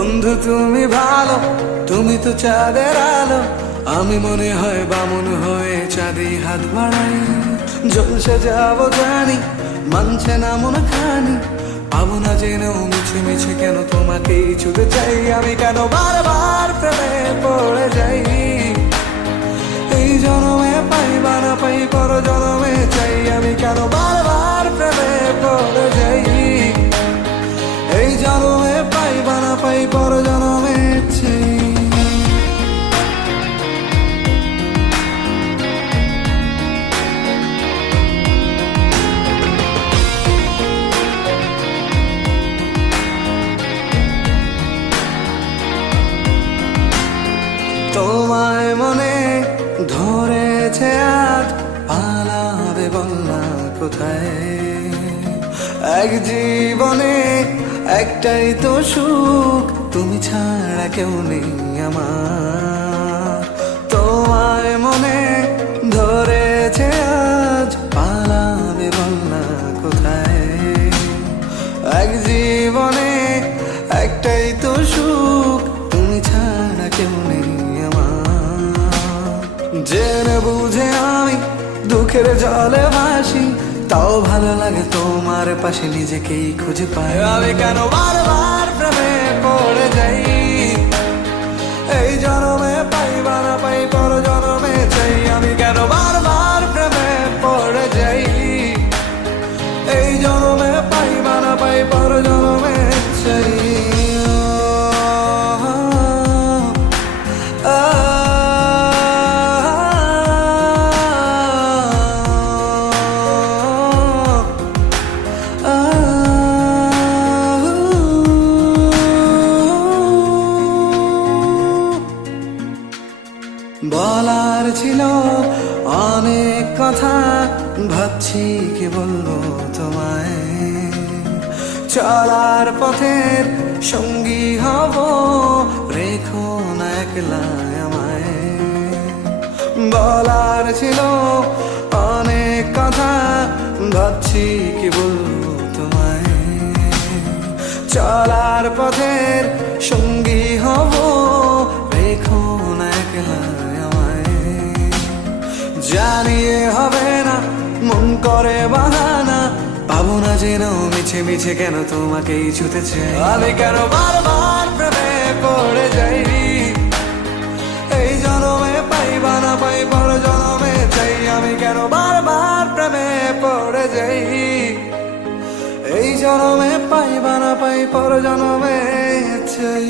বন্ধু তুমি ভালো, তুমি তো চাঁদের আলো। আমি মনে হয় বামন হয়ে চাঁদি হাত বাড়াই। জলসে যাবো জানি, মানছে না মন খানি। পাবো না জেনেও মিছে মিছে কেন তোমাকেই ছুতে চাই। আমি কেন বারবার প্রেমে পড়ে যাই। এই জনমে পাই বা না পাই, পর জনমে চাই। আমি কেন বারবার প্রেমে পড়ে যাই। এই জনমে পাই বা না পাই, পর জনমে চাই। তোমায় মনে ধরেছে আজ, পালাবে বলনা কোথায়। এক জীবনে একটাই তো সুখ, তুমি ছাড়া কেউ নেই আমার। তোমায় মনে ধরেছে আজ, পালাবে বলনা কোথায়। এক জীবনে একটাই তো সুখ, তুমি ছাড়া কেউ নেই আমার। জেনে বুঝে আমি দুঃখের জলে ভাসি, তাও ভালো লাগে তোমার পাশে নিজেকেই খুঁজে পাই। আমি কেন বারবার প্রেমে পড়ে যাই। এই জনমে পাই বা না পাই, পর জনমে চাই। আমি কেন বারবার প্রেমে পড়ে যাই। এই জনমে পাই বা না পাই, পর জনমে চাই। বলার ছিল অনেক কথা, ভাবছি কি বলবো তোমায়। চলার পথের সঙ্গী হব, রেখো না একলা আমায়। বলার ছিল অনেক কথা, ভাবছি কি বলবো তোমায়। চলার পথের সঙ্গী হব, রেখো না একলা আমায়। জানিয়ে হবে না, মন করে বাহানা। পাবো না জেনেও মিছে মিছে কেন তোমাকেই ছুতে চাই। আমি কেন বারবার প্রেমে পড়ে যাই। এই জনমে পাই বা না পাই, পর জনমে চাই। আমি কেন বারবার প্রেমে পড়ে যাই। এই জনমে পাই বা না পাই, পর জনমে চাই।